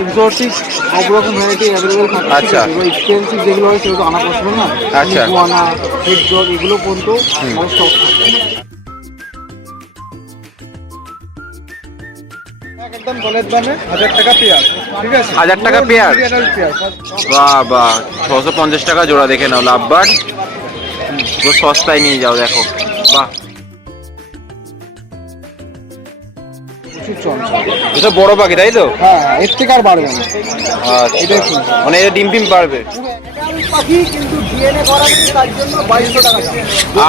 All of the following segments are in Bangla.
এক্সোটিক সব রকম ভ্যারাইটি অ্যাভেলেবেল থাকে আচ্ছা। এবার এক্সপেন্সিভ যেগুলো হয় সেগুলো আনা পসিবল না। আচ্ছা। ইগুয়ানা হেড জগ এগুলো পর্যন্ত স্টক থাকে। একদম গলের দামে হাজার টাকা পেয়ার ঠিক আছে? হাজার টাকা পেয়ার? পেয়ার বাহ বাহ ছশো পঞ্চাশ টাকা জোড়া দেখে নাও লাভবার সস্তায় নিয়ে যাও দেখো। বাহ। প্রচুর চঞ্চল এটা বড় পাখি তাই তো? হ্যাঁ এর থেকে আর বাড়বে না। আচ্ছা। এটাই শুনছি। মানে এটা ডিম টিম পারবে? পাখি কিন্তু ডিএনএ করা তার জন্য বাইশশো টাকা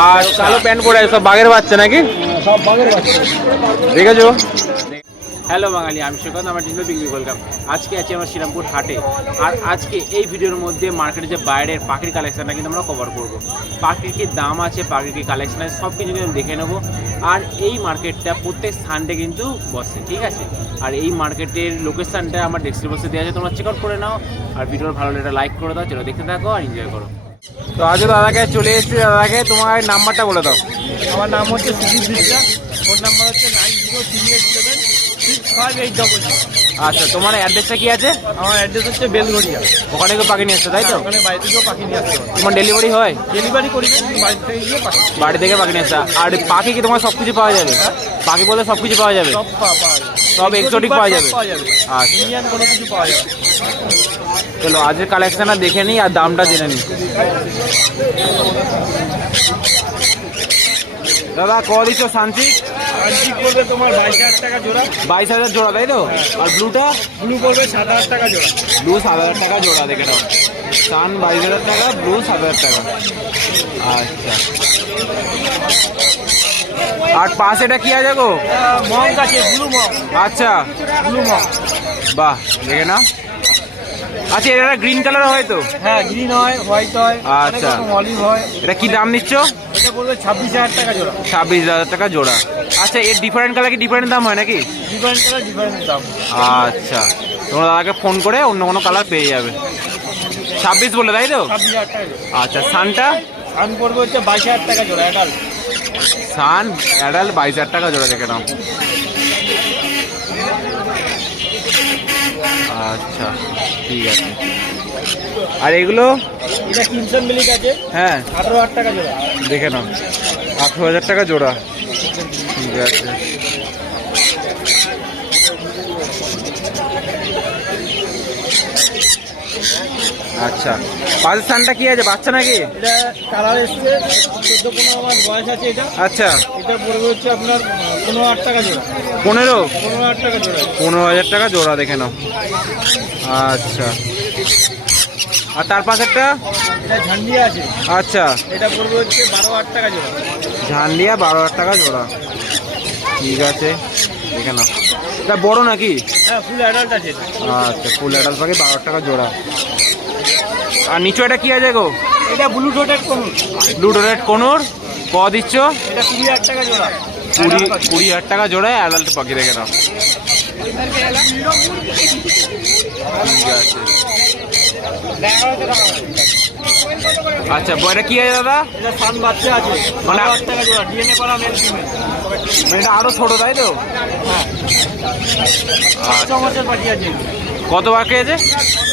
আর কালো প্যান্ট পরে সব বাঘের বাচ্চা নাকি? সব বাঘের বাচ্চা। দেখেছ? হ্যালো বাঙালি, আমি সুকান্ত, আমার টিম বিগ ওয়েলকাম আজকে আছি আমরা শ্রীরামপুর হাটে। আর আজকে এই ভিডিওর মধ্যে মার্কেটে যে বাইরের পাখির কালেকশনটা কিন্তু আমরা কভার করব। পাখির কি দাম আছে, পাখির কি কালেকশন আছে সব কিছু কিন্তু দেখে নেব। আর এই মার্কেটটা প্রত্যেক সানডে কিন্তু বসে, ঠিক আছে? আর এই মার্কেটের লোকেশানটা আমার ডেসক্রিপশনে দেওয়া আছে, তোমরা চেক আউট করে নাও। আর ভিডিওর ভালো লাগলে লাইক করে দাও, চলো দেখতে থাকো আর এনজয় করো। তো আজও দাদাকে চলে এসেছি, দাদাকে তোমার নাম্বারটা বলে দাও। আমার নাম হচ্ছে সুজিত বিশ্বাস ফোন নাম্বার হচ্ছে nine zero three eight seven five eight double আচ্ছা তোমার অ্যাড্রেসটা কি আছে? আমার অ্যাড্রেস হচ্ছে বেলঘড়িয়া। ওখানে কেউ পাখি নিয়ে এসছো তাই তো? ওখানে বাড়ি থেকেও পাখি নিয়ে তোমার ডেলিভারি হয়? ডেলিভারি করি বাড়ি থেকে গিয়ে পাখি বাড়ি থেকে পাখি নিয়ে আসা। আর পাখি কি তোমার সব কিছু পাওয়া যাবে? পাখি বলে সব কিছু পাওয়া যাবে। সব পা- পাওয়া যাবে? পাওয়া যাবে। আচ্ছা। ইন্ডিয়ান কোনো কিছু পাওয়া যাবে চলো আজকের কালেকশনটা দেখে নিই আর দামটা জেনে নিই। দাদা ক দিচ্ছ সানসিক আংশিক পড়বে তোমার বাইশ হাজার টাকা জোড়া। বাইশ হাজার জোড়া তাই তো? আর ব্লুটা? ব্লু পড়বে সাত হাজার টাকা জোড়া। ব্লু সাত হাজার টাকা জোড়া দেখে নাও। সান বাইশ হাজার টাকা ব্লু সাত হাজার টাকা। আচ্ছা। আর পাশে এটা কি আছে গো? মঙ্ক আছে ব্লু মঙ্ক আচ্ছা। ব্লু মঙ্ক বাহ দেখে না আচ্ছা এটা গ্রিন কালার হয় তো? হ্যাঁ গ্রিন হয় হোয়াইট হয় আচ্ছা। অলিভ হয়। এটা কি দাম নিচ্ছ? এটা পড়বে ছাব্বিশ হাজার টাকা জোড়া। ছাব্বিশ হাজার টাকা জোড়া। আচ্ছা এর ডিফারেন্ট কালার কি ডিফারেন্ট দাম হয় নাকি? ডিফারেন্ট কালার ডিফারেন্ট দাম। আচ্ছা। তোমরা দাদাকে ফোন করে অন্য কোনো কালার পেয়ে যাবে। ছাব্বিশ বলে তাই তো? আচ্ছা সানটা? আন পড়বে হচ্ছে বাইশ হাজার টাকা জোড়া অ্যাডাল্ট সান অ্যাডাল্ট বাইশ হাজার টাকা জোড়া দেখে নাও। আচ্ছা। ঠিক আছে। আর এগুলো? এটা কিমসন মিলিক আছে। হ্যাঁ। আঠারো হাজার টাকা জোড়া। দেখে নাও। আঠেরো হাজার টাকা জোড়া। ঠিক আছে। আচ্ছা। পাঁচের সানটা কি আছে? বাচ্চা নাকি? এটা কালার এসছে। চোদ্দ পনেরো মাস বয়স আছে এটা। আচ্ছা। এটা পড়বে হচ্ছে আপনার পনেরো হাজার টাকা জোড়া। পনেরো? পনেরো হাজার টাকা জোড়া। পনেরো হাজার টাকা জোড়া দেখে নাও। আচ্ছা। আর তার পাশেরটা? এটা ঝান্ডিয়া আছে। আচ্ছা। এটা পড়বে হচ্ছে বারো হাজার টাকা জোড়া। ঝান্ডিয়া বারো হাজার টাকা জোড়া। ঠিক আছে দেখে নাও। এটা বড় নাকি? হ্যাঁ ফুল অ্যাডাল্ট আছে আচ্ছা ফুল অ্যাডাল পাখি বারো টাকা জোড়া। আর নিচু এটা কি আছে গো? এটা ব্লু ডোটেড কোন ব্লু ডোরেট কোনোর। ক দিচ্ছ? এটা কুড়ি হাজার টাকা জোড়া। কুড়ি। কুড়ি হাজার টাকা জোড়ায় অ্যাডাল্ট পাখি দেখে নাও। আছে আচ্ছা বয়টা কি আছে দাদা? এটা সান বাচ্চা আছে। মানে- বারো টাকা জোড়া ডিএনএ করা মেল ফিমেল মানে এটা আরও ছোট তাই তো? ছ আছে। কত বাকি আছে?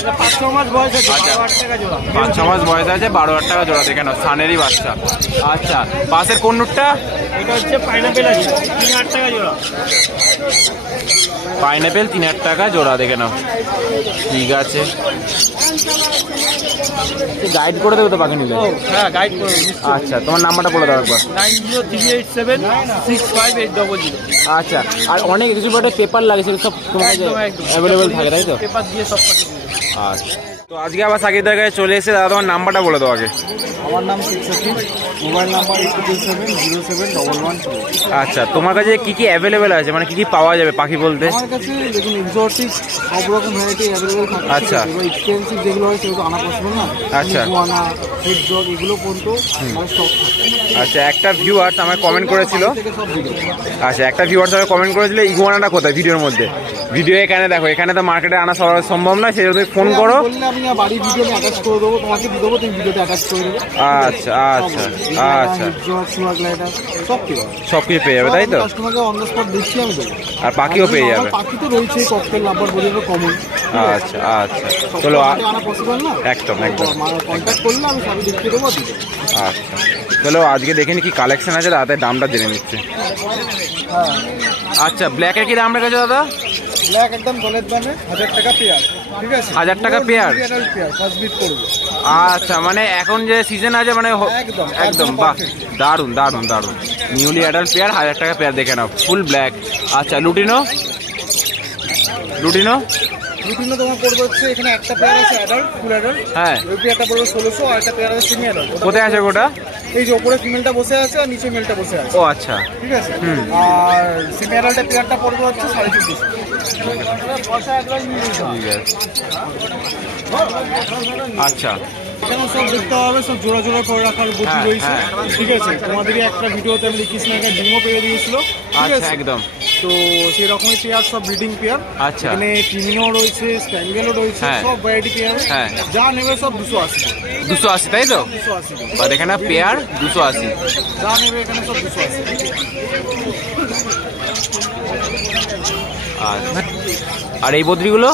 এটা পাঁচ ছ মাস বয়স আছে আচ্ছা। বারো হাজার টাকা জোড়া। পাঁচ ছ মাস বয়স আছে বারো হাজার টাকা জোড়া দেখে নাও সানেরই বাচ্চা। আচ্ছা পাশের কোন নুটটা এটা হচ্ছে পাইনাপেল আছে তিন হাজার টাকা জোড়া। পাইনাপেল তিন হাজার টাকা জোড়া দেখে নাও। ঠিক আছে। গাইড করে দেবে তো পাখি নিলে হ্যাঁ গাইড করে আচ্ছা তোমার নাম্বারটা বলে দাও একবার। Nine zero three eight seven six five eight double zero. আচ্ছা আর অনেক কিছু পেপার লাগে সেগুলো সব তোমার অ্যাভেলেবেল থাকে তাই তো? পেপার দিয়ে সব। আচ্ছা। তো আজকে আবার সাকিদার কাছে চলে এসে দাদা তোমার নাম্বারটা বলে দাও আগে। আমার নাম Sheikh mobile number eight two seven zero seven double one আচ্ছা তোমার কাছে কি কি অ্যাভেলেবেল আছে? মানে কি কি পাওয়া যাবে পাখি বলতে? আমার কাছে দেখুন এক্সোটিক সব রকম ভ্যারাইটি অ্যাভেলেবেল থাকে। আচ্ছা। এবার এক্সপেন্সিভ যেগুলো হয় সেগুলো তো আনা পসিবল না। আচ্ছা। হেড এগুলো পর্যন্ত আচ্ছা একটা ভিউয়ার্স আমায় কমেন্ট করেছিল। আচ্ছা একটা ভিউয়ার্স আমাকে কমেন্ট করেছিল ইগুয়ানাটা কোথায়? ভিডিওর মধ্যে। ভিডিও এখানে দেখো এখানে তো মার্কেটে আনা সবার সম্ভব না সেই জন্য ফোন করো। আমি আমার ভিডিও অ্যাটাচ করে দেবো তোমাকে দিয়ে দেবো তুমি ভিডিওতে অ্যাটাচ করে দেবে। আচ্ছা আচ্ছা আচ্ছা। সব কিছু পেয়ে যাবে তাই তো? কাস্টমারকে অন দ্য স্পট দিচ্ছি আমি দেবো। আর পাখিও পেয়ে যাবে। পাখি তো রয়েছে ককটেল নাম্বার বলে কমন আচ্ছা আচ্ছা। চলো একদম একদম। কন্ট্যাক্ট করলে আমি সবই দেখিয়ে দেবো আচ্ছা। চলো আজকে দেখে নি কি কালেকশন আছে দাদা দামটা জেনে নিচ্ছে। হ্যাঁ। আচ্ছা ব্ল্যাকের কি দাম রেখেছে দাদা? ব্ল্যাক একদম দামে হাজার টাকা পেয়ার ঠিক আছে? হাজার টাকা পেয়ার? পেয়ার ফার্স্ট বিট করব। আচ্ছা মানে এখন যে সিজন আছে মানে একদম, একদম বাহ। দারুণ দারুণ দারুণ নিউলি অ্যাডাল্ট পেয়ার হাজার টাকা পেয়ার দেখে নাও ফুল ব্ল্যাক আচ্ছা লুটিনো লুটিনো বিভিন্ন তোমার পড়বে হচ্ছে এখানে একটা পেয়ার আছে অ্যাডাল্ট ফুল অ্যাডাল্ট হ্যাঁ। ওই পেয়ারটা পড়বে ষোলোশো আর একটা পেয়ার আছে সেমি অ্যাডাল্ট কোথায় আছে গোটা এই যে ওপরে ফিমেলটা বসে আছে আর নিচে মেলটা বসে আছে। ও আচ্ছা। ঠিক আছে। আর সেমি অ্যাডাল্টের পেয়ারটা পড়বে হচ্ছে সাড়ে চব্বিশশো। ঠিক আছে। আচ্ছা। এখানে সব দেখতে হবে সব জোড়া জোড়া করে রাখার বুদ্ধি হ্যাঁ, রয়েছে। হ্যাঁ। ঠিক আছে তোমাদেরই একটা ভিডিওতে আমি কৃষ্ণ একটা ডিমও পেয়ে দিয়েছিল। ঠিক আচ্ছা আছে? একদম। তো সেই রকমই পেয়ার সব ব্রিডিং পেয়ার আচ্ছা। এখানে ক্রিমিনো রয়েছে স্প্যাঙ্গেলও রয়েছে হ্যাঁ। সব ভ্যারাইটি পেয়ার হ্যাঁ। যা নেবে সব দুশো আশি। দুশো আশি তাই তো? দুশো আশি। দেখে পেয়ার দুশো আশি। যা নেবে এখানে সব দুশো আশি। আচ্ছা। আর এই বদ্রিগুলো?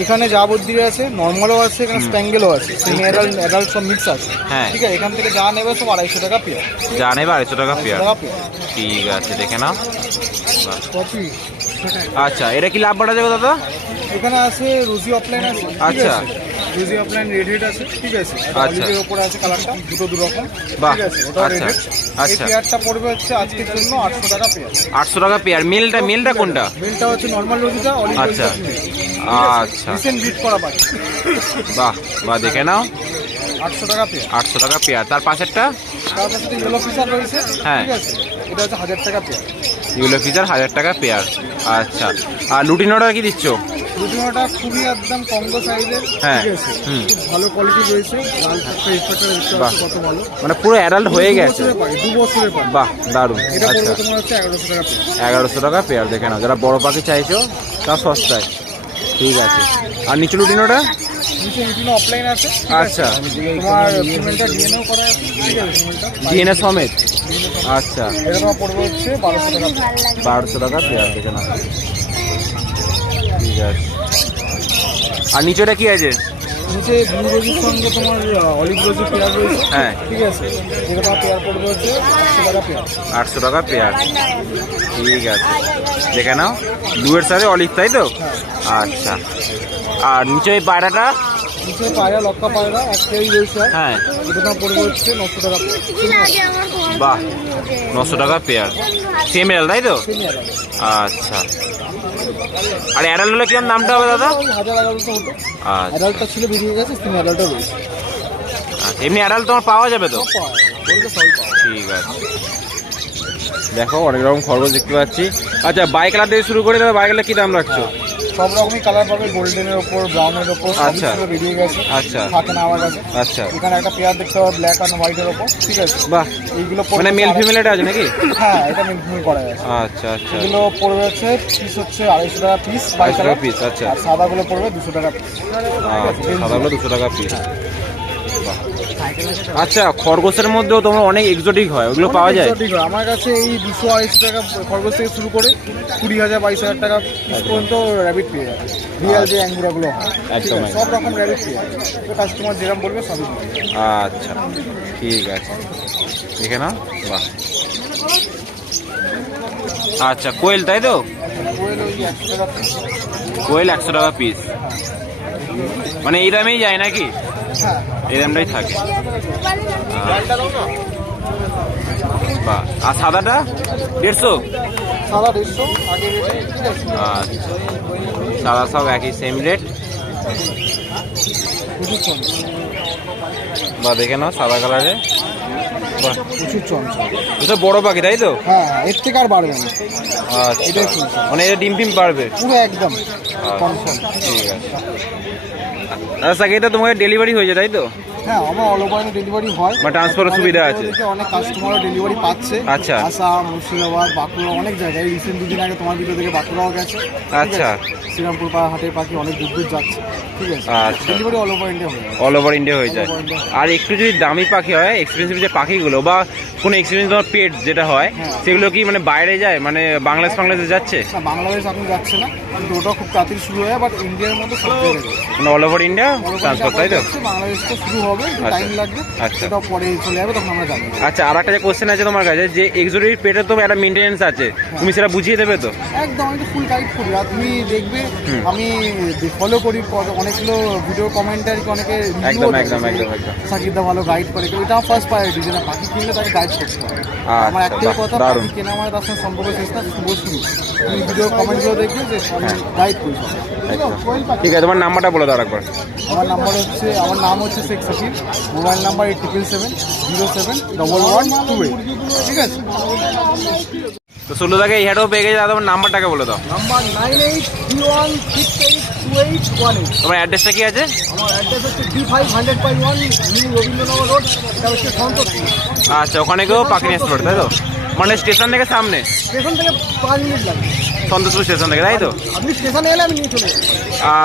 এখানে যা বুদ্ধি আছে নর্মালও আছে এখানে স্প্যাঙ্গেলও আছে। সেমি অ্যাডাল্ট অ্যাডাল্ট সব মিক্স আছে। হ্যাঁ। ঠিক আছে এখান থেকে যা নেবে সব আড়াইশো টাকা পেয়ার যা নেবে আড়াইশো টাকা পেয়ার ঠিক আছে দেখে নাও। কপি। আচ্ছা এটা কি লাভ বাড়া যাবে দাদা? এখানে আছে রুজি অফলাইন আছে। আচ্ছা। রুজি অফলাইন রেড হেড আছে ঠিক আছে? আর আচ্ছা। অলিভের উপরে আছে কালারটা দুটো দু রকম ঠিক আছে? ওটা রেড আচ্ছা, হেড এই আচ্ছা। পেয়ারটা পড়বে হচ্ছে আজকের জন্য আটশো টাকা পেয়ার আটশো টাকা পেয়ার মেলটা মেলটা কোনটা? মেলটা হচ্ছে নর্মাল রুজিটা অলিভ আচ্ছা। আচ্ছা। রিসেন্ট বিট করা পাচ্ছে বাহ বাহ দেখে নাও। আটশো টাকা পেয়ার আটশো টাকা পেয়ার তার পাশেরটা? তার সাথে ইয়েলো ফিচার রয়েছে হ্যাঁ। ঠিক আছে? এটা হচ্ছে হাজার টাকা পেয়ার ইউলো ফিচার হাজার টাকা পেয়ার আচ্ছা। আর লুটিনোটা কি দিচ্ছ? রুটিনোটা খুবই একদম কঙ্গো সাইজের হ্যাঁ, হুম। ভালো কোয়ালিটি রয়েছে। বাহ। মানে পুরো অ্যাডাল্ট হয়ে গেছে। দু বছরের বাহ দারুণ। আচ্ছা। এগারোশো টাকা পেয়ার দেখে নাও। যারা বড় পাখি চাইছো তা সস্তায়। ঠিক আছে। আর নিচে লুটিনোটা নিচে রুটিনো অফলাইন আছে। আচ্ছা। তোমার পেমেন্টটা ডিএনএও করা আছে। ঠিক আছে পেমেন্টটা ডিএনএ সমেত? আচ্ছা। এটা পড়বে হচ্ছে বারোশো টাকা। বারোশো পেয়ার ঠিক আছে। আর নিচেটা কি আছে? নিচে ব্লু রোজের সঙ্গে তোমার অলিভ রোজের পেয়ার রয়েছে। হ্যাঁ। ঠিক আছে। যেটা পেয়ার পড়বে হচ্ছে আটশো টাকা পেয়ার আটশো টাকা পেয়ার ঠিক আছে। দেখে নাও। ব্লুয়ের সাথে অলিভ তাই তো? আচ্ছা। আর নিচে ওই পায়রাটা? নিচে পায়রা লক্কা পায়রা একটাই রয়েছে হ্যাঁ। এটা তোমার পড়বে হচ্ছে নশো টাকা বাহ নশো টাকা পেয়ার। সেম এরাল তাই তো? আচ্ছা। আর অ্যারাল হলে কিরম দামটা হবে দাদা? হাজার এগারোশো হতো। আচ্ছা। অ্যাডাল্টটা ছিল বেরিয়ে গেছে সেমি অ্যাডাল্টও রয়েছে। আচ্ছা, এমনি অ্যারাল তোমার পাওয়া যাবে তো। ঠিক আছে। দেখো অনেক রকম খরচ দেখতে পাচ্ছি। আচ্ছা বাইক থেকে শুরু করে দাদা বাই কালার কি দাম রাখছো? সব রকমই কালার পাবে গোল্ডেনের ওপর ব্রাউনের ওপর আচ্ছা। বেরিয়ে গেছে। আচ্ছা। থাকে না আমার কাছে। আচ্ছা। এখানে একটা পেয়ার দেখতে পাবে ব্ল্যাক আর হোয়াইটের ওপর ঠিক আছে? বাহ। এইগুলো মানে মেল ফিমেল এটা আছে নাকি? হ্যাঁ এটা মেল ফিমেল করা আছে। আচ্ছা আচ্ছা। এগুলো পড়বে হচ্ছে পিস হচ্ছে আড়াইশো টাকা পিস বাইশ টাকা পিস আচ্ছা। আর সাদাগুলো পড়বে দুশো টাকা পিস আচ্ছা সাদাগুলো দুশো টাকা পিস আচ্ছা খরগোশের মধ্যেও তোমার অনেক এক্সোটিক হয় ওগুলো পাওয়া যায়? আমার কাছে এই দুশো আড়াইশো টাকা খরগোশ থেকে শুরু করে কুড়ি হাজার বাইশ হাজার টাকা পিস পর্যন্ত র্যাবিট পেয়ে যাবে। রিয়াল যে অ্যাঙ্গুরাগুলো হয়। একদম, সব রকম র্যাবিট পেয়ে যাবে। তো কাস্টমার যেরকম বলবে সবই আচ্ছা ঠিক আছে। দেখে না বাহ। আচ্ছা কোয়েল তাই তো? কোয়েল একশো টাকা পিস কোয়েল একশো টাকা পিস মানে এই দামেই যায় নাকি? হ্যাঁ। এই দামটাই থাকে। বাহ আর সাদাটা? দেড়শো? সাদা আচ্ছা। সব একই সেম রেট বা দেখে নাও সাদা কালারে প্রচুর চঞ্চল এসব বড় পাখি তাই তো? হ্যাঁ এর থেকে আর বাড়বে না। আচ্ছা। মানে এটা ডিম ফিম বাড়বে? পুরো একদম। আচ্ছা, কনফার্ম ঠিক আছে। সাকে এটা তোমাকে ডেলিভারি হয়ে যায় তাই তো? হ্যাঁ আমার অল ওভার ডেলিভারি হয়। বা ট্রান্সফারের সুবিধা আছে? অনেক কাস্টমারও ডেলিভারি পাচ্ছে। আচ্ছা। আসাম মুর্শিদাবাদ বাঁকুড়া অনেক জায়গায়। রিসেন্ট দুদিন আগে তোমার ভিডিও থেকে বাঁকুড়াও গেছে। আচ্ছা। শ্রীরামপুর পাড়া হাটের পাখি অনেক দূর দূর যাচ্ছে। ঠিক আছে। ডেলিভারি অল ওভার ইন্ডিয়া হয়ে অল ওভার ইন্ডিয়া হয়ে যায়। আর একটু যদি দামি পাখি হয় এক্সপেন্সিভ যে পাখিগুলো বা কোনো এক্সপেন্সিভ তোমার পেট যেটা হয় হ্যাঁ। সেগুলো কি মানে বাইরে যায়? মানে বাংলাদেশ বাংলাদেশে যাচ্ছে? বাংলাদেশ আপনি যাচ্ছে না। কিন্তু ওটা খুব তাড়াতাড়ি শুরু হয় বাট ইন্ডিয়ার মধ্যে। মানে অল ওভার ইন্ডিয়া ট্রান্সফার তাই তো? বাংলাদেশ তো শুরু হবে আচ্ছা। টাইম লাগবে আচ্ছা। পরে চলে যাবে তখন আমরা জানি আচ্ছা আর একটা যে কোশ্চেন আছে তোমার কাছে যে এক্সোটিক পেটের তো একটা মেনটেন্স আছে তুমি সেটা বুঝিয়ে দেবে তো একদম আমি ফুল গাইড করি আর তুমি দেখবে আমি ফলো করি অনেকগুলো ভিডিও কমেন্টারি অনেকে একদম, একদম, একদম, একদম। সাকিবদা ভালো গাইড করে এটা ফার্স্ট প্রায়োরিটি যে না পাখি কিনলে তাকে গাইড করতে হবে আমার আচ্ছা, একটাই কথা। পাখি কেনা মানে তার সঙ্গে সম্পর্ক শেষ না শুভ শুরু তুমি ভিডিও কমেন্টগুলো দেখবে যে গাইড করি সবাই। একদম। ঠিক আছে তোমার নাম্বারটা বলে দাও একবার আমার নাম্বার হচ্ছে আমার নাম হচ্ছে Sheikh Sakib. Mobile number eight triple seven zero seven double one two eight. ঠিক আছে? তো ষোলো থেকে এই হাটেও পেয়ে গেছে তোমার নাম্বারটাকে বলে দাও। Number nine eight three one six eight two eight one eight. তোমার অ্যাড্রেসটা কি আছে? আমার অ্যাড্রেস হচ্ছে D five hundred by one new Rabindranagar road এটা হচ্ছে আচ্ছা ওখানে কেউ পাখি আসতে পারে তাই তো? মানে স্টেশন থেকে সামনে? স্টেশন থেকে পাঁচ মিনিট লাগবে সন্তোষপুর স্টেশন থেকে তাই তো? আপনি স্টেশনে এলে আমি নিয়ে চলে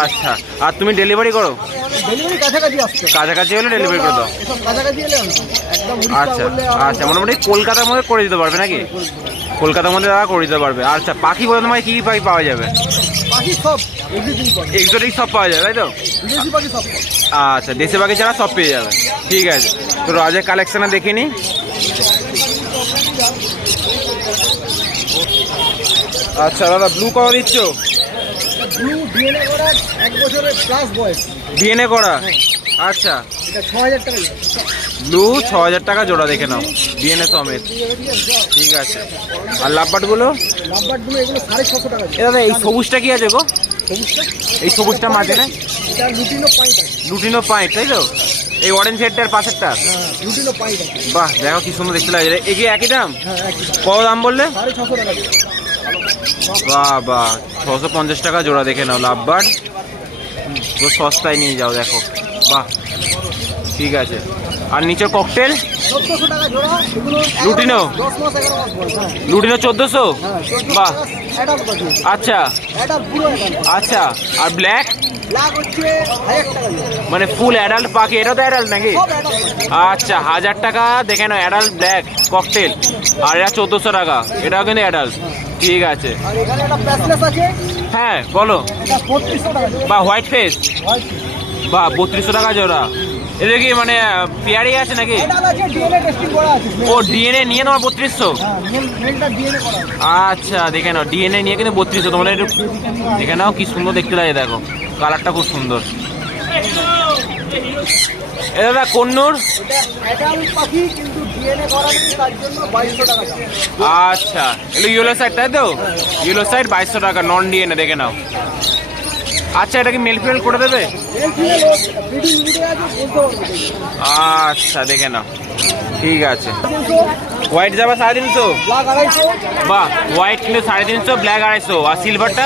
আচ্ছা আর তুমি ডেলিভারি করো? ডেলিভারি কাছাকাছি আসছে। কাছাকাছি হলে ডেলিভারি করে দাও। কাছাকাছি এলে একদম আচ্ছা আচ্ছা মোটামুটি কলকাতার মধ্যে করে দিতে পারবে নাকি? কলকাতার মধ্যে দাদা করে দিতে পারবে। আচ্ছা পাখি বলে তোমার কী কী পাখি পাওয়া যাবে? পাখি সব এক্সোটিক সব পাওয়া যাবে তাই তো? আচ্ছা দেশি পাখি ছাড়া সব পেয়ে যাবে। ঠিক আছে তো রাজের কালেকশনে দেখে নি। আচ্ছা দাদা ব্লু কত দিচ্ছ? ব্লু ডিএনএ করা এক বছরের প্লাস বয়স ডিএনএ করা? আচ্ছা। এটা ছ হাজার টাকা ব্লু ছ হাজার টাকা জোড়া দেখে নাও। ডিএনএ সমেত। ঠিক আছে। আর লাভবাটগুলো? নাম্বারগুলো এগুলো সাড়ে ছশো টাকা এ দাদা এই সবুজটা কি আছে গো? এই সবুজটা মাঝে না? লুটিনো পাইট লুটিনো পাইপ তাই তো? এই অরেঞ্জ হেডটার পাশেরটা? হ্যাঁ লুটিনো পাইট বাহ দেখো কি সুন্দর দেখতে লাগে এই কি একই দাম? হ্যাঁ একই দাম। কত দাম বললে? সাড়ে ছশো টাকা বাহ ছশো পঞ্চাশ টাকা জোড়া দেখে নাও, লাভবার। তো সস্তায় নিয়ে যাও, দেখো। বাহ, ঠিক আছে। আর নিচে ককটেল লুটিনো? লুটিনো চোদ্দোশো? বাহ আচ্ছা। পুরো আচ্ছা আর ব্ল্যাক মানে ফুল অ্যাডাল্ট পাখি, এটা তো অ্যাডাল্ট নাকি? আচ্ছা হাজার টাকা দেখে নাও অ্যাডাল্ট ব্ল্যাক ককটেল আর এটা চোদ্দোশো টাকা, এটাও কিন্তু অ্যাডাল্ট ঠিক আছে। আর এখানে একটা প্যাসলেস আছে। হ্যাঁ বলো। এটা টাকা বা হোয়াইট ফেস? White. বা বত্রিশশো টাকা জোড়া। এটা কি মানে পেয়ারি আছে নাকি? ও ডিএনএ নিয়ে তোমার বত্রিশশো? হ্যাঁ আচ্ছা দেখে নাও ডিএনএ নিয়ে কিন্তু বত্রিশশো। তোমরা একটু দেখে নাও কি সুন্দর দেখতে লাগে দেখো। কালারটা খুব সুন্দর। এ দাদা কন্নুর? এটা আচ্ছা এগুলো ইয়েলো সাইড তাই তো? ইয়েলো সাইড বাইশশো টাকা নন ডিএনএ দেখে নাও। আচ্ছা এটা কি মেল ফিমেল করে দেবে? আচ্ছা দেখে নাও। ঠিক আছে। হোয়াইট যাবা সাড়ে তিনশো? বাহ হোয়াইট কিন্তু সাড়ে তিনশো ব্ল্যাক আড়াইশো। আর সিলভারটা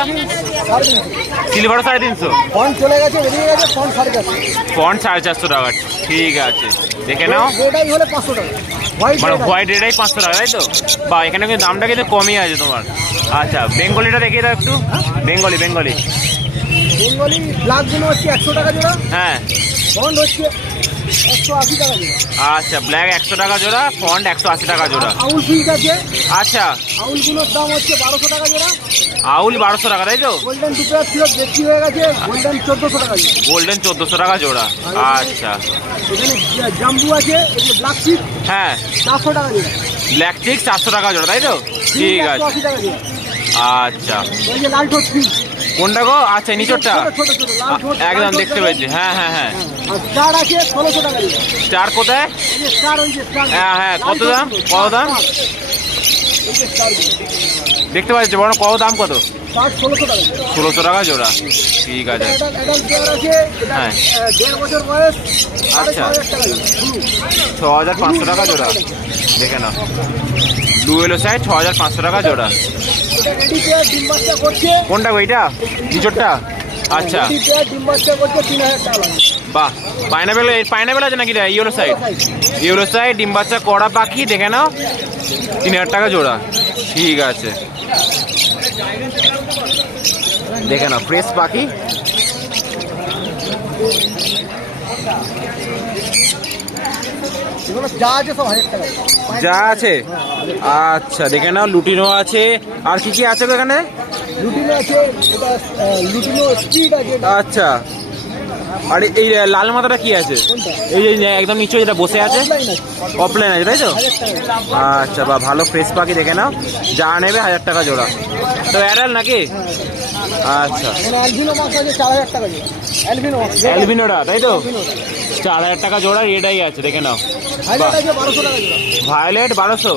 সিলভারও সাড়ে তিনশো? ফন্ট চলে গেছে বেরিয়ে গেছে ফন্ট সাড়ে চারশো। ফন্ট সাড়ে চারশো টাকা ঠিক আছে। দেখে নাও। রেডাই হলে পাঁচশো টাকা। মানে হোয়াইট রেডাই পাঁচশো টাকা তাই তো? বা এখানে কিন্তু দামটা কিন্তু কমই আছে তোমার। আচ্ছা বেঙ্গলিটা দেখিয়ে দাও একটু। Bengali Bengali. বেঙ্গলি ব্ল্যাকগুলো হচ্ছে একশো টাকা জোড়া। হ্যাঁ। ফন্ট হচ্ছে আচ্ছা ব্ল্যাক একশো টাকা জোড়া ফন্ট একশো আশি টাকা জোড়া। আউল ফিল্ড আছে। আচ্ছা। আউলগুলোর দাম হচ্ছে বারোশো টাকা জোড়া। আউল বারোশো টাকা তাই তো? গোল্ডেন টুকরা ছিল বেশি হয়ে গেছে গোল্ডেন চোদ্দোশো টাকা গোল্ডেন চোদ্দোশো টাকা জোড়া। আচ্ছা। এখানে জাম্বু আছে এই যে ব্ল্যাক শিপ হ্যাঁ। চারশো টাকা জোড়া ব্ল্যাক চিক চারশো টাকা জোড়া তাই তো? ঠিক আছে। আচ্ছা। ওই যে লাল ঠোঁট কোনটা গো? আচ্ছা নিচরটা। একদম দেখতে দেখো। পেয়েছি। হ্যাঁ হ্যাঁ হ্যাঁ। স্টার আছে ষোলোশো টাকা স্টার কোথায়? হ্যাঁ, হ্যাঁ, কত দাম? কত দাম? স্টার, এই যে স্টার দেখতে পাচ্ছি বড় কত দাম কত? ষোলোশো টাকা। জোড়া। ঠিক আছে। হ্যাঁ। আচ্ছা। ছ হাজার পাঁচশো টাকা জোড়া। দেখে না ব্লু এলো সাইড ছ হাজার পাঁচশো টাকা জোড়া। কোনটা ওইটা নিচরটা? আচ্ছা। বাহ। পাইনাপেল পাইনাপেল আছে নাকি ইউরো সাইড ইউরো সাইড ডিম বাচ্চা কড়া পাখি দেখে নাও। তিন হাজার টাকা জোড়া। ঠিক আছে। দেখে নাও ফ্রেশ পাখি। যা আছে আচ্ছা দেখে নাও লুটিনো আছে। আর কি কি আছে এখানে লুটিনো আছে লুটিনো স্পিড আছে। আচ্ছা। আর এই লাল মাথাটা কি আছে? এই যে একদম নিচে যেটা বসে আছে অফলাইন আছে তাই তো? আচ্ছা বা ভালো ফ্রেশ পাখি দেখে নাও। যা নেবে হাজার টাকা জোড়া। তো অ্যাডাল নাকি? আচ্ছা। অ্যালবিনোটা তাই তো? চার হাজার টাকা জোড়া এটাই আছে দেখে নাও। ভায়োলেট বারোশো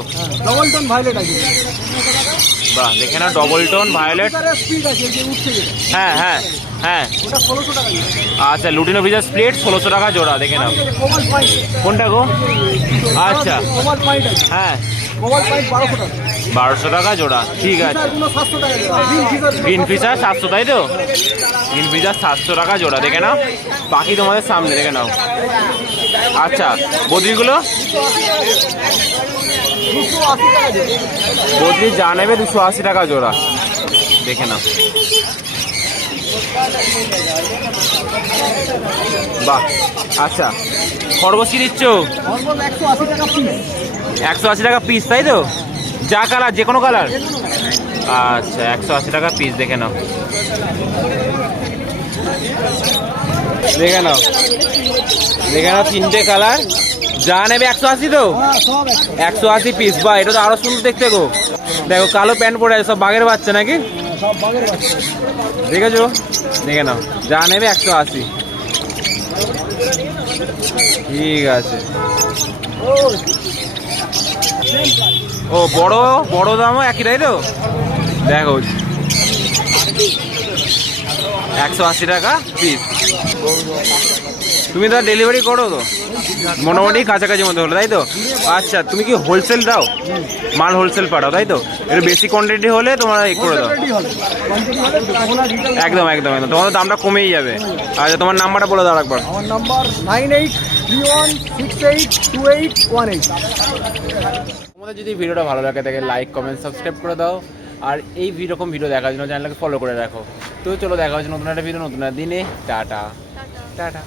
ডবল টোন ভাইলেট আছে বাহ দেখে নাও ডবল টোন ভায়োলেট হ্যাঁ হ্যাঁ হ্যাঁ। আচ্ছা লুটিনো ভিজা প্লেট ষোলোশো টাকা জোড়া দেখে নাও। কোনটা গো? আচ্ছা। আছে। হ্যাঁ। বারোশো টাকা। জোড়া ঠিক আছে। গ্রিন ফিচার সাতশো তাই তো? গ্রিন ফিচার সাতশো টাকা জোড়া দেখে নাও। পাখি তোমাদের সামনে দেখে নাও। আচ্ছা বদ্রিগুলো বদ্রি যা নেবে দুশো আশি টাকা জোড়া। দেখে নাও। বাহ আচ্ছা। খরগোশ কি দিচ্ছ একশো আশি টাকা পিস তাই তো? যা কালার যে কোনো কালার আচ্ছা একশো আশি টাকা পিস দেখে নাও। দেখে নাও। দেখে নাও তিনটে কালার যা নেবে একশো আশি তো? হ্যাঁ একশো আশি। পিস বা এটা তো আরও সুন্দর দেখতে গো। দেখো কালো প্যান্ট পরে আছে সব বাঘের বাচ্চা নাকি? বাগের দেখেছ? দেখে নাও। যা নেবে একশো আশি। ঠিক আছে। ও বড় বড় দামও একই তাই তো? দেখো। একশো আশি টাকা পিস তুমি তো ডেলিভারি করো তো। মোটামুটি কাছাকাছি মধ্যে হলো তাই তো? আচ্ছা তুমি কি হোলসেল দাও? মাল হোলসেল পাঠাও তাই তো? একটু বেশি কোয়ান্টিটি হলে তোমার এ করে দাও। একদম একদম একদম। তোমার দামটা কমেই যাবে। আচ্ছা তোমার নাম্বারটা বলে দাও একবার আমার number nine eight three one six eight two eight one eight. তোমাদের যদি ভিডিওটা ভালো লাগে তাকে লাইক কমেন্ট সাবস্ক্রাইব করে দাও। আর এই রকম ভিডিও দেখার জন্য চ্যানেলটাকে ফলো করে রাখো। তো চলো দেখা হচ্ছে নতুন একটা ভিডিও নতুন একটা দিনে। টাটা। টাটা।